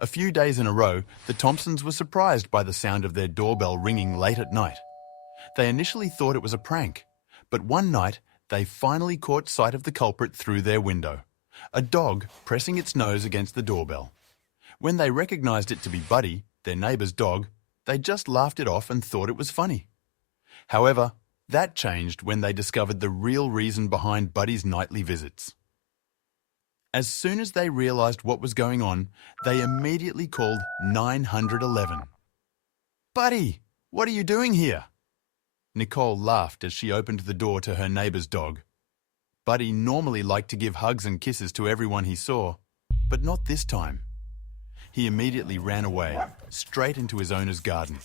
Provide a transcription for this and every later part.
A few days in a row, the Thompsons were surprised by the sound of their doorbell ringing late at night. They initially thought it was a prank, but one night they finally caught sight of the culprit through their window, a dog pressing its nose against the doorbell. When they recognized it to be Buddy, their neighbor's dog, they just laughed it off and thought it was funny. However, that changed when they discovered the real reason behind Buddy's nightly visits. As soon as they realized what was going on, they immediately called 911. "Buddy, what are you doing here?" Nicole laughed as she opened the door to her neighbor's dog. Buddy normally liked to give hugs and kisses to everyone he saw, but not this time. He immediately ran away, straight into his owner's garden.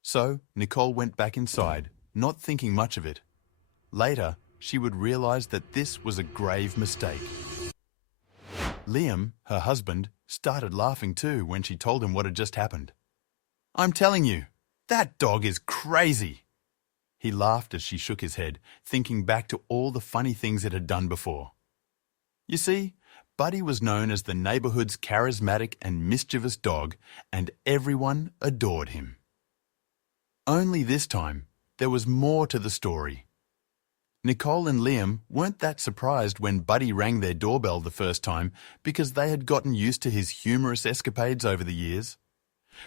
So Nicole went back inside, not thinking much of it. Later, she would realize that this was a grave mistake. Liam, her husband, started laughing too when she told him what had just happened. "I'm telling you, that dog is crazy." He laughed as she shook his head, thinking back to all the funny things it had done before. You see, Buddy was known as the neighborhood's charismatic and mischievous dog, and everyone adored him. Only this time, there was more to the story. Nicole and Liam weren't that surprised when Buddy rang their doorbell the first time because they had gotten used to his humorous escapades over the years.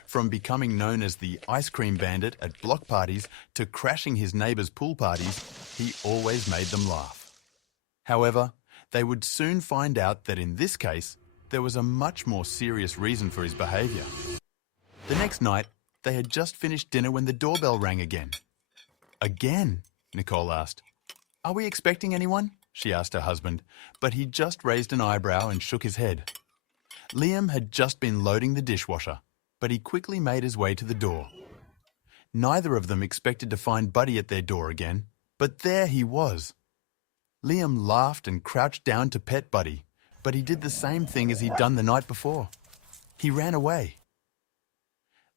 From becoming known as the ice cream bandit at block parties to crashing his neighbors' pool parties, he always made them laugh. However, they would soon find out that in this case, there was a much more serious reason for his behavior. The next night, they had just finished dinner when the doorbell rang again. "Again?" Nicole asked. "Are we expecting anyone?" she asked her husband, but he just raised an eyebrow and shook his head. Liam had just been loading the dishwasher, but he quickly made his way to the door. Neither of them expected to find Buddy at their door again, but there he was. Liam laughed and crouched down to pet Buddy, but he did the same thing as he'd done the night before. He ran away.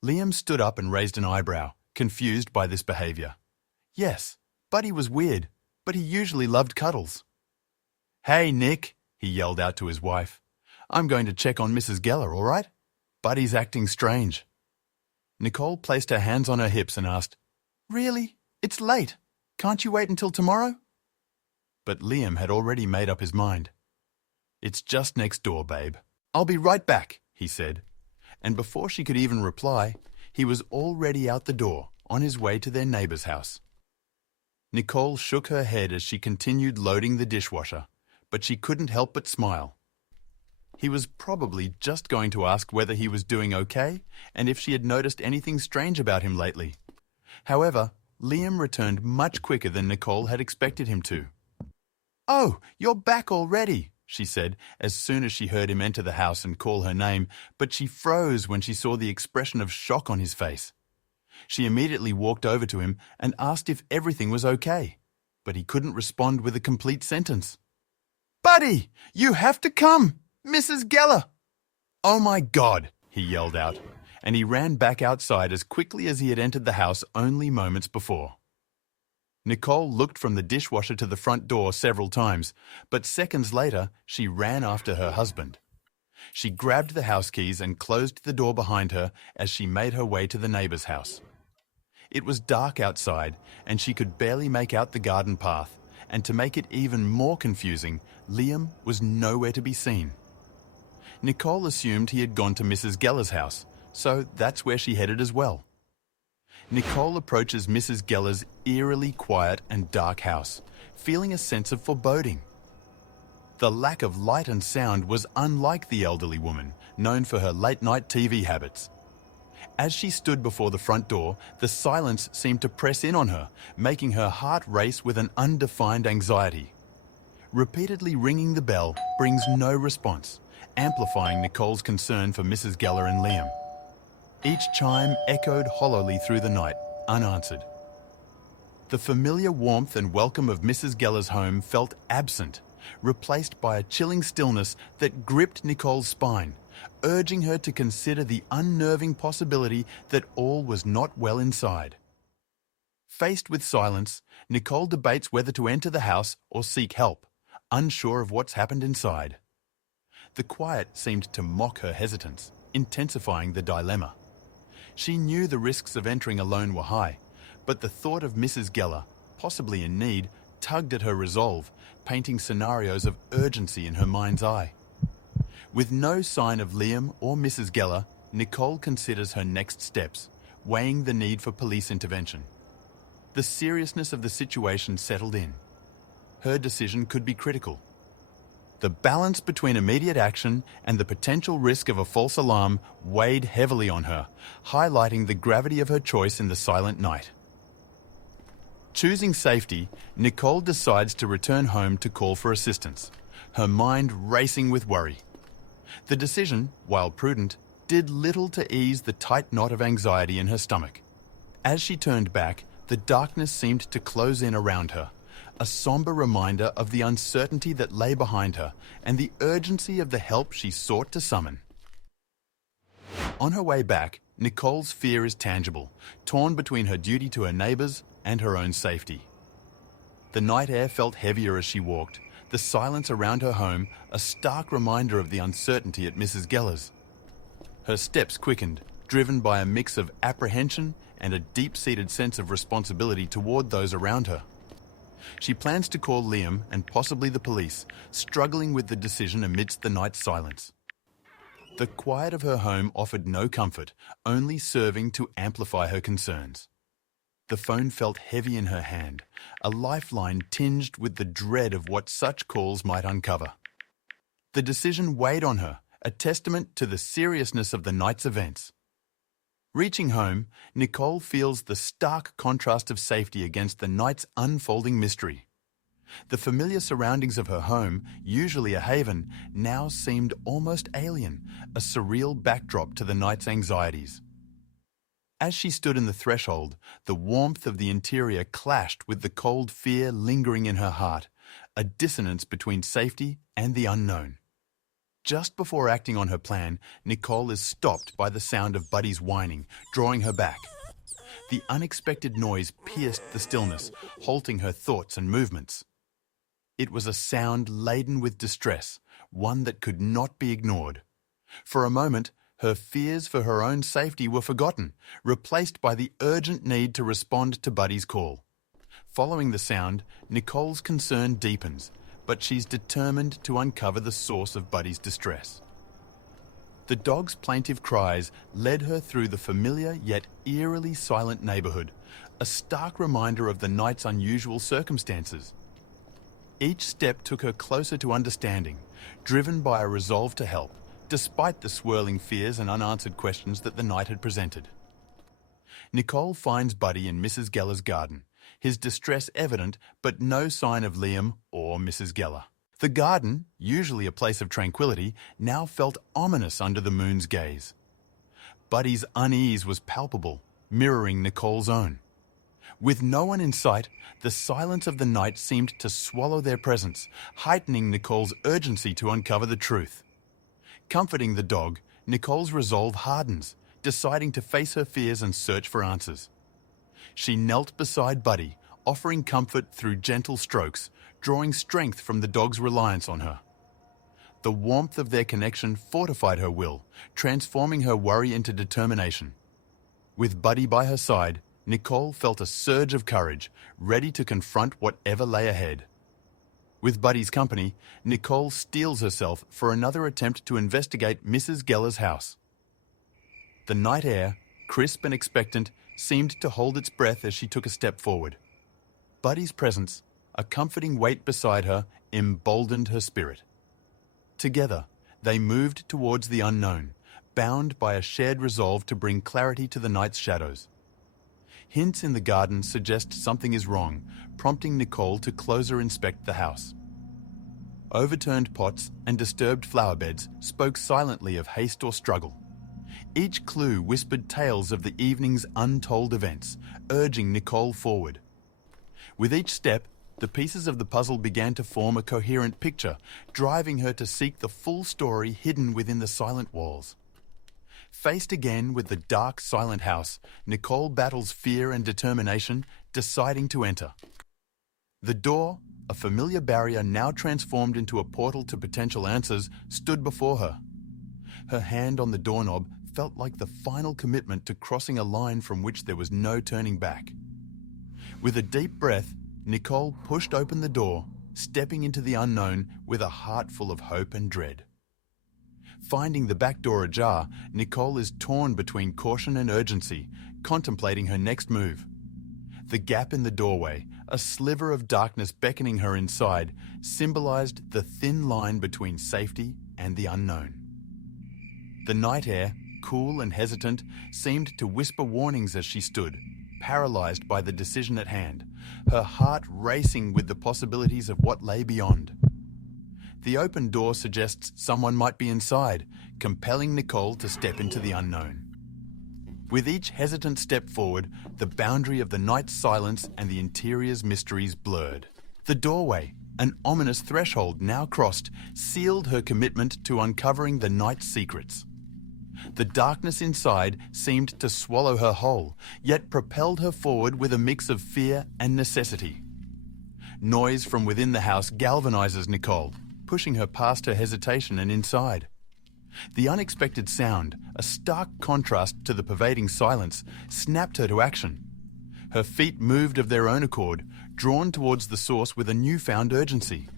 Liam stood up and raised an eyebrow, confused by this behavior. Yes, Buddy was weird, but he usually loved cuddles. "Hey, Nick," he yelled out to his wife. "I'm going to check on Mrs. Gella, all right? Buddy's acting strange." Nicole placed her hands on her hips and asked, "Really? It's late. Can't you wait until tomorrow?" But Liam had already made up his mind. "It's just next door, babe. I'll be right back," he said. And before she could even reply, he was already out the door, on his way to their neighbor's house. Nicole shook her head as she continued loading the dishwasher, but she couldn't help but smile. He was probably just going to ask whether he was doing okay and if she had noticed anything strange about him lately. However, Liam returned much quicker than Nicole had expected him to. "Oh, you're back already," she said as soon as she heard him enter the house and call her name, but she froze when she saw the expression of shock on his face. She immediately walked over to him and asked if everything was okay, but he couldn't respond with a complete sentence. "Buddy, you have to come! Mrs. Gella!" "Oh my God!" he yelled out, and he ran back outside as quickly as he had entered the house only moments before. Nicole looked from the dishwasher to the front door several times, but seconds later she ran after her husband. She grabbed the house keys and closed the door behind her as she made her way to the neighbor's house. It was dark outside, and she could barely make out the garden path, and to make it even more confusing, Liam was nowhere to be seen. Nicole assumed he had gone to Mrs. Gella's house, so that's where she headed as well. Nicole approaches Mrs. Gella's eerily quiet and dark house, feeling a sense of foreboding. The lack of light and sound was unlike the elderly woman, known for her late-night TV habits. As she stood before the front door, the silence seemed to press in on her, making her heart race with an undefined anxiety. Repeatedly ringing the bell brings no response, amplifying Nicole's concern for Mrs. Gella and Liam. Each chime echoed hollowly through the night, unanswered. The familiar warmth and welcome of Mrs. Gella's home felt absent, replaced by a chilling stillness that gripped Nicole's spine, urging her to consider the unnerving possibility that all was not well inside. Faced with silence, Nicole debates whether to enter the house or seek help, unsure of what's happened inside. The quiet seemed to mock her hesitance, intensifying the dilemma. She knew the risks of entering alone were high, but the thought of Mrs. Gella, possibly in need, tugged at her resolve, painting scenarios of urgency in her mind's eye. With no sign of Liam or Mrs. Gella, Nicole considers her next steps, weighing the need for police intervention. The seriousness of the situation settled in. Her decision could be critical. The balance between immediate action and the potential risk of a false alarm weighed heavily on her, highlighting the gravity of her choice in the silent night. Choosing safety, Nicole decides to return home to call for assistance, her mind racing with worry. The decision, while prudent, did little to ease the tight knot of anxiety in her stomach. As she turned back, the darkness seemed to close in around her, a somber reminder of the uncertainty that lay behind her and the urgency of the help she sought to summon. On her way back, Nicole's fear is tangible, torn between her duty to her neighbours and her own safety. The night air felt heavier as she walked, the silence around her home a stark reminder of the uncertainty at Mrs. Gella's. Her steps quickened, driven by a mix of apprehension and a deep-seated sense of responsibility toward those around her. She plans to call Liam and possibly the police, struggling with the decision amidst the night's silence. The quiet of her home offered no comfort, only serving to amplify her concerns. The phone felt heavy in her hand, a lifeline tinged with the dread of what such calls might uncover. The decision weighed on her, a testament to the seriousness of the night's events. Reaching home, Nicole feels the stark contrast of safety against the night's unfolding mystery. The familiar surroundings of her home, usually a haven, now seemed almost alien, a surreal backdrop to the night's anxieties. As she stood in the threshold, the warmth of the interior clashed with the cold fear lingering in her heart, a dissonance between safety and the unknown. Just before acting on her plan, Nicole is stopped by the sound of Buddy's whining, drawing her back. The unexpected noise pierced the stillness, halting her thoughts and movements. It was a sound laden with distress, one that could not be ignored. For a moment, her fears for her own safety were forgotten, replaced by the urgent need to respond to Buddy's call. Following the sound, Nicole's concern deepens, but she's determined to uncover the source of Buddy's distress. The dog's plaintive cries led her through the familiar yet eerily silent neighborhood, a stark reminder of the night's unusual circumstances. Each step took her closer to understanding, driven by a resolve to help, despite the swirling fears and unanswered questions that the night had presented. Nicole finds Buddy in Mrs. Gella's garden, his distress evident but no sign of Liam or Mrs. Gella. The garden, usually a place of tranquility, now felt ominous under the moon's gaze. Buddy's unease was palpable, mirroring Nicole's own. With no one in sight, the silence of the night seemed to swallow their presence, heightening Nicole's urgency to uncover the truth. Comforting the dog, Nicole's resolve hardens, deciding to face her fears and search for answers. She knelt beside Buddy, offering comfort through gentle strokes, drawing strength from the dog's reliance on her. The warmth of their connection fortified her will, transforming her worry into determination. With Buddy by her side, Nicole felt a surge of courage, ready to confront whatever lay ahead. With Buddy's company, Nicole steels herself for another attempt to investigate Mrs. Gella's house. The night air, crisp and expectant, seemed to hold its breath as she took a step forward. Buddy's presence, a comforting weight beside her, emboldened her spirit. Together, they moved towards the unknown, bound by a shared resolve to bring clarity to the night's shadows. Hints in the garden suggest something is wrong, prompting Nicole to closer inspect the house. Overturned pots and disturbed flower beds spoke silently of haste or struggle. Each clue whispered tales of the evening's untold events, urging Nicole forward. With each step, the pieces of the puzzle began to form a coherent picture, driving her to seek the full story hidden within the silent walls. Faced again with the dark, silent house, Nicole battles fear and determination, deciding to enter. The door, a familiar barrier now transformed into a portal to potential answers, stood before her. Her hand on the doorknob felt like the final commitment to crossing a line from which there was no turning back. With a deep breath, Nicole pushed open the door, stepping into the unknown with a heart full of hope and dread. Finding the back door ajar, Nicole is torn between caution and urgency, contemplating her next move. The gap in the doorway, a sliver of darkness beckoning her inside, symbolized the thin line between safety and the unknown. The night air, cool and hesitant, seemed to whisper warnings as she stood, paralyzed by the decision at hand, her heart racing with the possibilities of what lay beyond. The open door suggests someone might be inside, compelling Nicole to step into the unknown. With each hesitant step forward, the boundary of the night's silence and the interior's mysteries blurred. The doorway, an ominous threshold now crossed, sealed her commitment to uncovering the night's secrets. The darkness inside seemed to swallow her whole, yet propelled her forward with a mix of fear and necessity. Noise from within the house galvanizes Nicole, pushing her past her hesitation and inside. The unexpected sound, a stark contrast to the pervading silence, snapped her to action. Her feet moved of their own accord, drawn towards the source with a newfound urgency.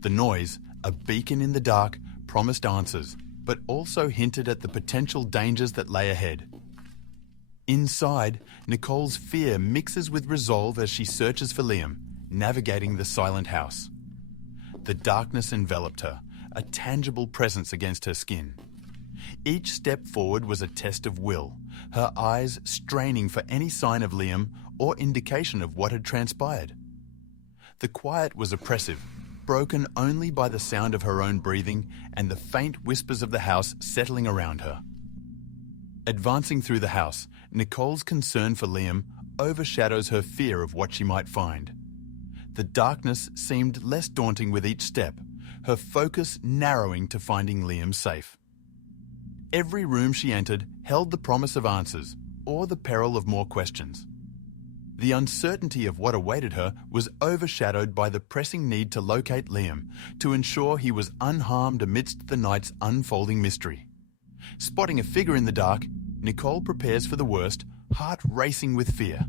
The noise, a beacon in the dark, promised answers, but also hinted at the potential dangers that lay ahead. Inside, Nicole's fear mixes with resolve as she searches for Liam, navigating the silent house. The darkness enveloped her, a tangible presence against her skin. Each step forward was a test of will, her eyes straining for any sign of Liam or indication of what had transpired. The quiet was oppressive, broken only by the sound of her own breathing and the faint whispers of the house settling around her. Advancing through the house, Nicole's concern for Liam overshadows her fear of what she might find. The darkness seemed less daunting with each step, her focus narrowing to finding Liam safe. Every room she entered held the promise of answers, or the peril of more questions. The uncertainty of what awaited her was overshadowed by the pressing need to locate Liam, to ensure he was unharmed amidst the night's unfolding mystery. Spotting a figure in the dark, Nicole prepares for the worst, heart racing with fear.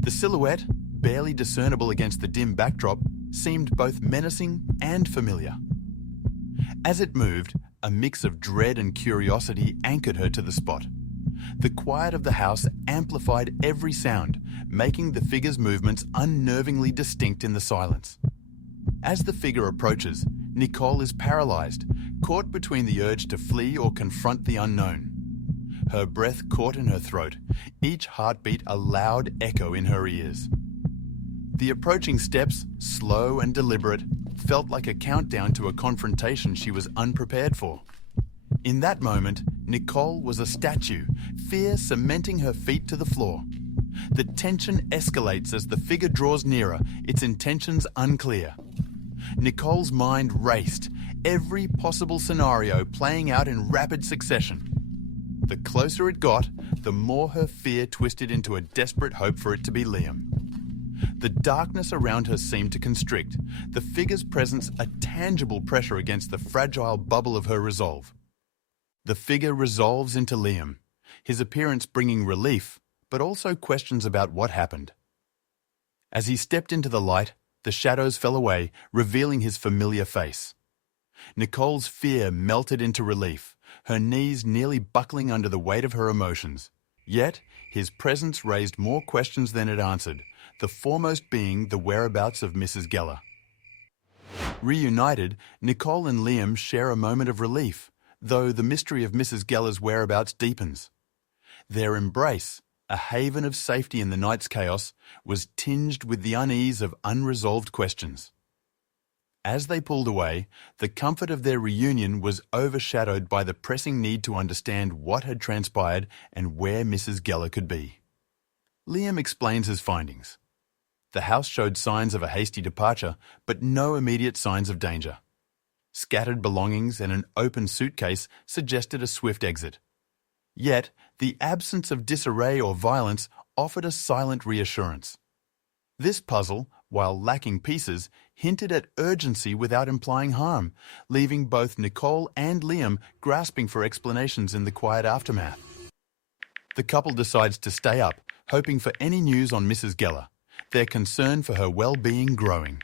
The silhouette, barely discernible against the dim backdrop, seemed both menacing and familiar. As it moved, a mix of dread and curiosity anchored her to the spot. The quiet of the house amplified every sound, making the figure's movements unnervingly distinct in the silence. As the figure approaches, Nicole is paralyzed, caught between the urge to flee or confront the unknown. Her breath caught in her throat, each heartbeat a loud echo in her ears. The approaching steps, slow and deliberate, felt like a countdown to a confrontation she was unprepared for. In that moment, Nicole was a statue, fear cementing her feet to the floor. The tension escalates as the figure draws nearer, its intentions unclear. Nicole's mind raced, every possible scenario playing out in rapid succession. The closer it got, the more her fear twisted into a desperate hope for it to be Liam. The darkness around her seemed to constrict, the figure's presence a tangible pressure against the fragile bubble of her resolve. The figure resolves into Liam, his appearance bringing relief, but also questions about what happened. As he stepped into the light, the shadows fell away, revealing his familiar face. Nicole's fear melted into relief, her knees nearly buckling under the weight of her emotions. Yet, his presence raised more questions than it answered, the foremost being the whereabouts of Mrs. Gella. Reunited, Nicole and Liam share a moment of relief, though the mystery of Mrs. Gella's whereabouts deepens. Their embrace, a haven of safety in the night's chaos, was tinged with the unease of unresolved questions. As they pulled away, the comfort of their reunion was overshadowed by the pressing need to understand what had transpired and where Mrs. Gella could be. Liam explains his findings. The house showed signs of a hasty departure, but no immediate signs of danger. Scattered belongings and an open suitcase suggested a swift exit. Yet, the absence of disarray or violence offered a silent reassurance. This puzzle, while lacking pieces, hinted at urgency without implying harm, leaving both Nicole and Liam grasping for explanations in the quiet aftermath. The couple decides to stay up, hoping for any news on Mrs. Gella, their concern for her well-being growing.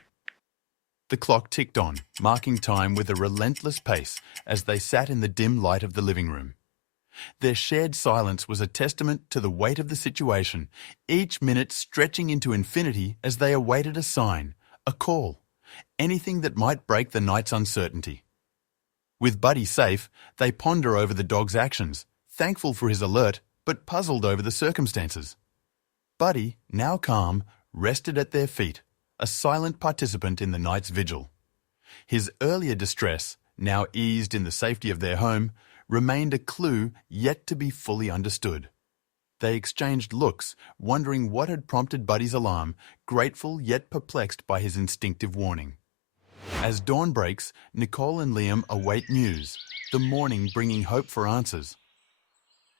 The clock ticked on, marking time with a relentless pace as they sat in the dim light of the living room. Their shared silence was a testament to the weight of the situation, each minute stretching into infinity as they awaited a sign, a call, anything that might break the night's uncertainty. With Buddy safe, they ponder over the dog's actions, thankful for his alert, but puzzled over the circumstances. Buddy, now calm, rested at their feet, a silent participant in the night's vigil. His earlier distress, now eased in the safety of their home, remained a clue yet to be fully understood. They exchanged looks, wondering what had prompted Buddy's alarm, grateful yet perplexed by his instinctive warning. As dawn breaks, Nicole and Liam await news, the morning bringing hope for answers.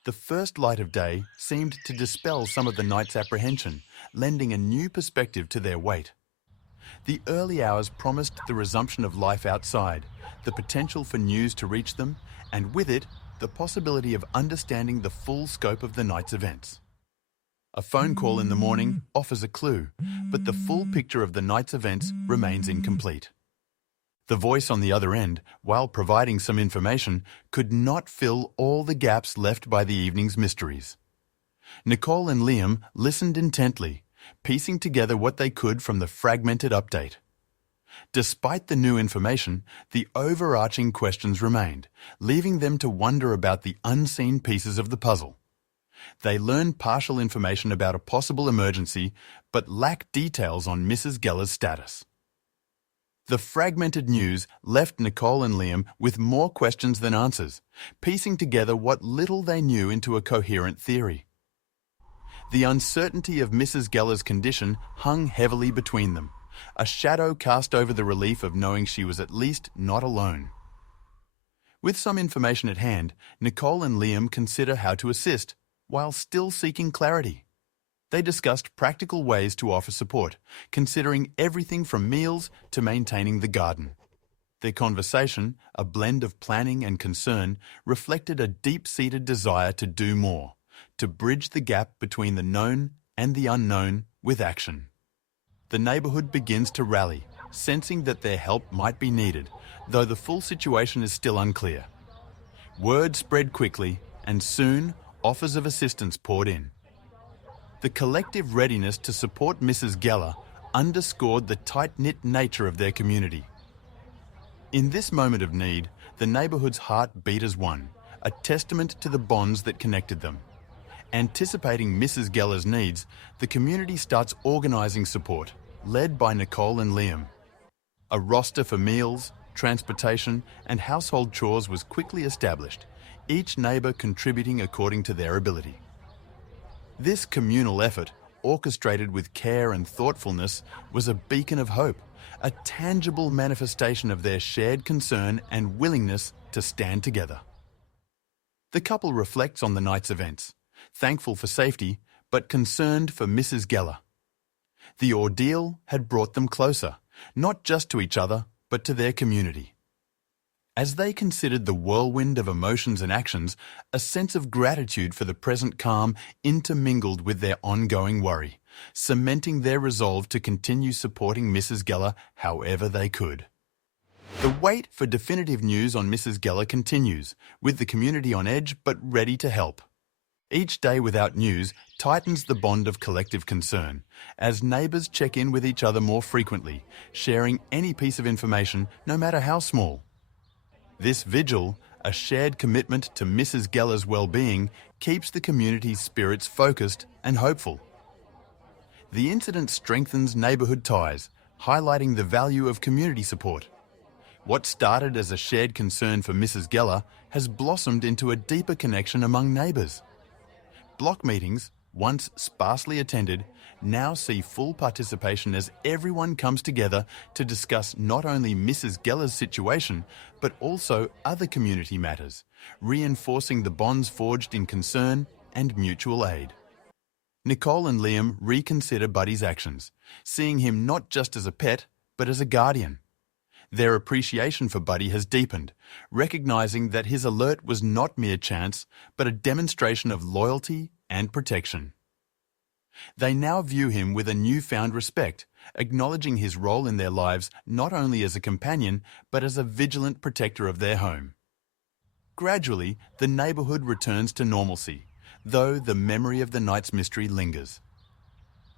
The first light of day seemed to dispel some of the night's apprehension, lending a new perspective to their wait. The early hours promised the resumption of life outside, the potential for news to reach them, and with it, the possibility of understanding the full scope of the night's events. A phone call in the morning offers a clue, but the full picture of the night's events remains incomplete. The voice on the other end, while providing some information, could not fill all the gaps left by the evening's mysteries. Nicole and Liam listened intently, piecing together what they could from the fragmented update. Despite the new information, the overarching questions remained, leaving them to wonder about the unseen pieces of the puzzle. They learned partial information about a possible emergency, but lacked details on Mrs. Gella's status. The fragmented news left Nicole and Liam with more questions than answers, piecing together what little they knew into a coherent theory. The uncertainty of Mrs. Gella's condition hung heavily between them, a shadow cast over the relief of knowing she was at least not alone. With some information at hand, Nicole and Liam consider how to assist, while still seeking clarity. They discussed practical ways to offer support, considering everything from meals to maintaining the garden. Their conversation, a blend of planning and concern, reflected a deep-seated desire to do more, to bridge the gap between the known and the unknown with action. The neighbourhood begins to rally, sensing that their help might be needed, though the full situation is still unclear. Word spread quickly, and soon offers of assistance poured in. The collective readiness to support Mrs. Gella underscored the tight-knit nature of their community. In this moment of need, the neighbourhood's heart beat as one, a testament to the bonds that connected them. Anticipating Mrs. Gella's needs, the community starts organising support, led by Nicole and Liam. A roster for meals, transportation and household chores was quickly established, each neighbour contributing according to their ability. This communal effort, orchestrated with care and thoughtfulness, was a beacon of hope, a tangible manifestation of their shared concern and willingness to stand together. The couple reflects on the night's events, thankful for safety, but concerned for Mrs. Gella. The ordeal had brought them closer, not just to each other, but to their community. As they considered the whirlwind of emotions and actions, a sense of gratitude for the present calm intermingled with their ongoing worry, cementing their resolve to continue supporting Mrs. Gella however they could. The wait for definitive news on Mrs. Gella continues, with the community on edge but ready to help. Each day without news tightens the bond of collective concern, as neighbours check in with each other more frequently, sharing any piece of information, no matter how small. This vigil, a shared commitment to Mrs. Gella's well-being, keeps the community's spirits focused and hopeful. The incident strengthens neighbourhood ties, highlighting the value of community support. What started as a shared concern for Mrs. Gella has blossomed into a deeper connection among neighbours. Block meetings, once sparsely attended, now see full participation as everyone comes together to discuss not only Mrs. Gella's situation, but also other community matters, reinforcing the bonds forged in concern and mutual aid. Nicole and Liam reconsider Buddy's actions, seeing him not just as a pet, but as a guardian. Their appreciation for Buddy has deepened, recognizing that his alert was not mere chance, but a demonstration of loyalty and protection. They now view him with a newfound respect, acknowledging his role in their lives not only as a companion, but as a vigilant protector of their home. Gradually, the neighborhood returns to normalcy, though the memory of the night's mystery lingers.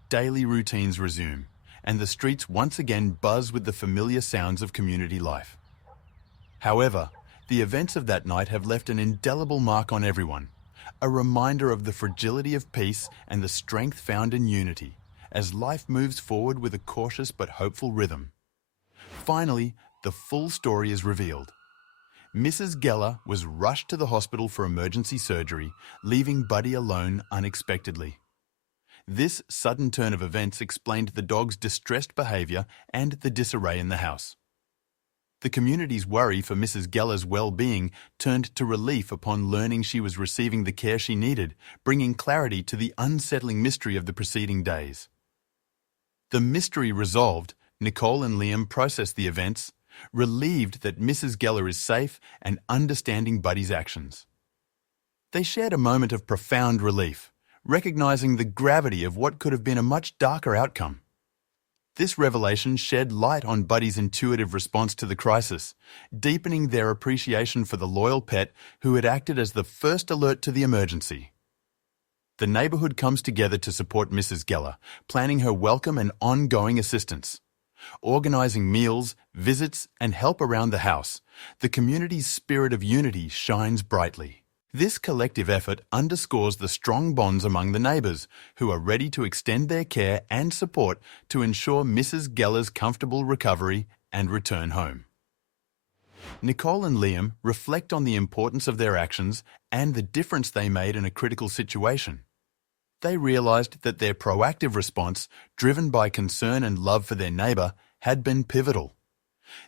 Daily routines resume, and the streets once again buzz with the familiar sounds of community life. However, the events of that night have left an indelible mark on everyone, a reminder of the fragility of peace and the strength found in unity, as life moves forward with a cautious but hopeful rhythm. Finally, the full story is revealed. Mrs. Gella was rushed to the hospital for emergency surgery, leaving Buddy alone unexpectedly. This sudden turn of events explained the dog's distressed behaviour and the disarray in the house. The community's worry for Mrs. Gella's well-being turned to relief upon learning she was receiving the care she needed, bringing clarity to the unsettling mystery of the preceding days. The mystery resolved, Nicole and Liam process the events, relieved that Mrs. Gella is safe and understanding Buddy's actions. They shared a moment of profound relief, recognizing the gravity of what could have been a much darker outcome. This revelation shed light on Buddy's intuitive response to the crisis, deepening their appreciation for the loyal pet who had acted as the first alert to the emergency. The neighborhood comes together to support Mrs. Gella, planning her welcome and ongoing assistance. Organizing meals, visits, and help around the house, the community's spirit of unity shines brightly. This collective effort underscores the strong bonds among the neighbours, who are ready to extend their care and support to ensure Mrs. Gella's comfortable recovery and return home. Nicole and Liam reflect on the importance of their actions and the difference they made in a critical situation. They realised that their proactive response, driven by concern and love for their neighbour, had been pivotal.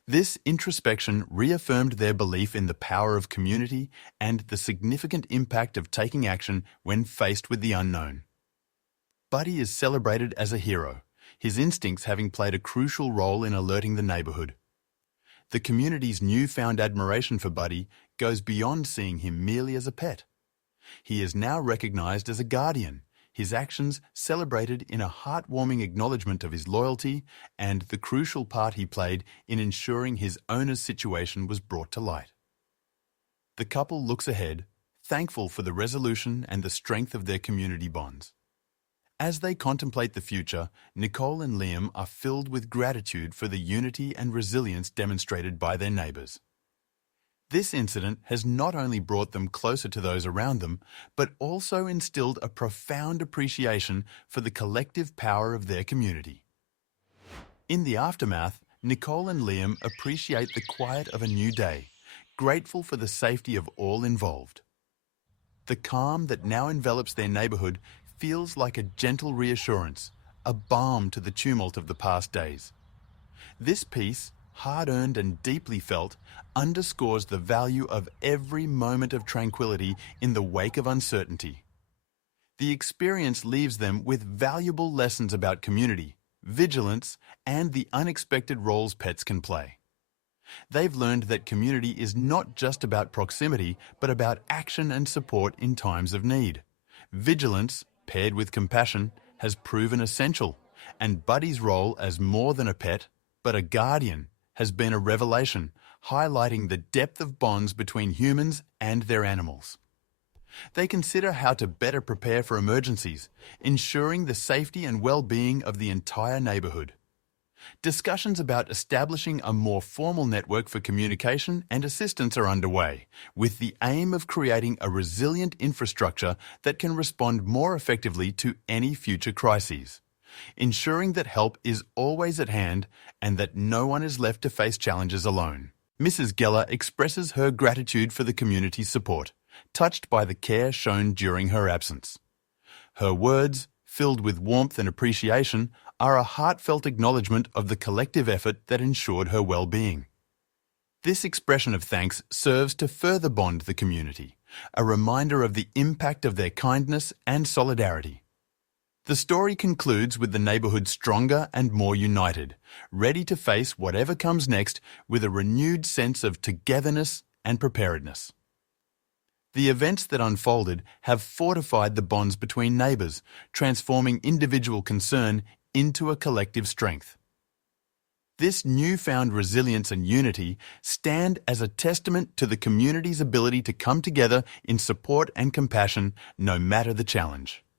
This introspection reaffirmed their belief in the power of community and the significant impact of taking action when faced with the unknown. Buddy is celebrated as a hero, his instincts having played a crucial role in alerting the neighbourhood. The community's newfound admiration for Buddy goes beyond seeing him merely as a pet. He is now recognised as a guardian, his actions celebrated in a heartwarming acknowledgement of his loyalty and the crucial part he played in ensuring his owner's situation was brought to light. The couple looks ahead, thankful for the resolution and the strength of their community bonds. As they contemplate the future, Nicole and Liam are filled with gratitude for the unity and resilience demonstrated by their neighbours. This incident has not only brought them closer to those around them, but also instilled a profound appreciation for the collective power of their community. In the aftermath, Nicole and Liam appreciate the quiet of a new day, grateful for the safety of all involved. The calm that now envelops their neighbourhood feels like a gentle reassurance, a balm to the tumult of the past days. This peace, hard-earned and deeply felt, underscores the value of every moment of tranquility in the wake of uncertainty. The experience leaves them with valuable lessons about community, vigilance, and the unexpected roles pets can play. They've learned that community is not just about proximity, but about action and support in times of need. Vigilance, paired with compassion, has proven essential, and Buddy's role as more than a pet, but a guardian, has been a revelation, highlighting the depth of bonds between humans and their animals. They consider how to better prepare for emergencies, ensuring the safety and well-being of the entire neighbourhood. Discussions about establishing a more formal network for communication and assistance are underway, with the aim of creating a resilient infrastructure that can respond more effectively to any future crises, ensuring that help is always at hand and that no one is left to face challenges alone. Mrs. Gella expresses her gratitude for the community's support, touched by the care shown during her absence. Her words, filled with warmth and appreciation, are a heartfelt acknowledgement of the collective effort that ensured her well-being. This expression of thanks serves to further bond the community, a reminder of the impact of their kindness and solidarity. The story concludes with the neighbourhood stronger and more united, ready to face whatever comes next with a renewed sense of togetherness and preparedness. The events that unfolded have fortified the bonds between neighbours, transforming individual concern into a collective strength. This newfound resilience and unity stand as a testament to the community's ability to come together in support and compassion no matter the challenge.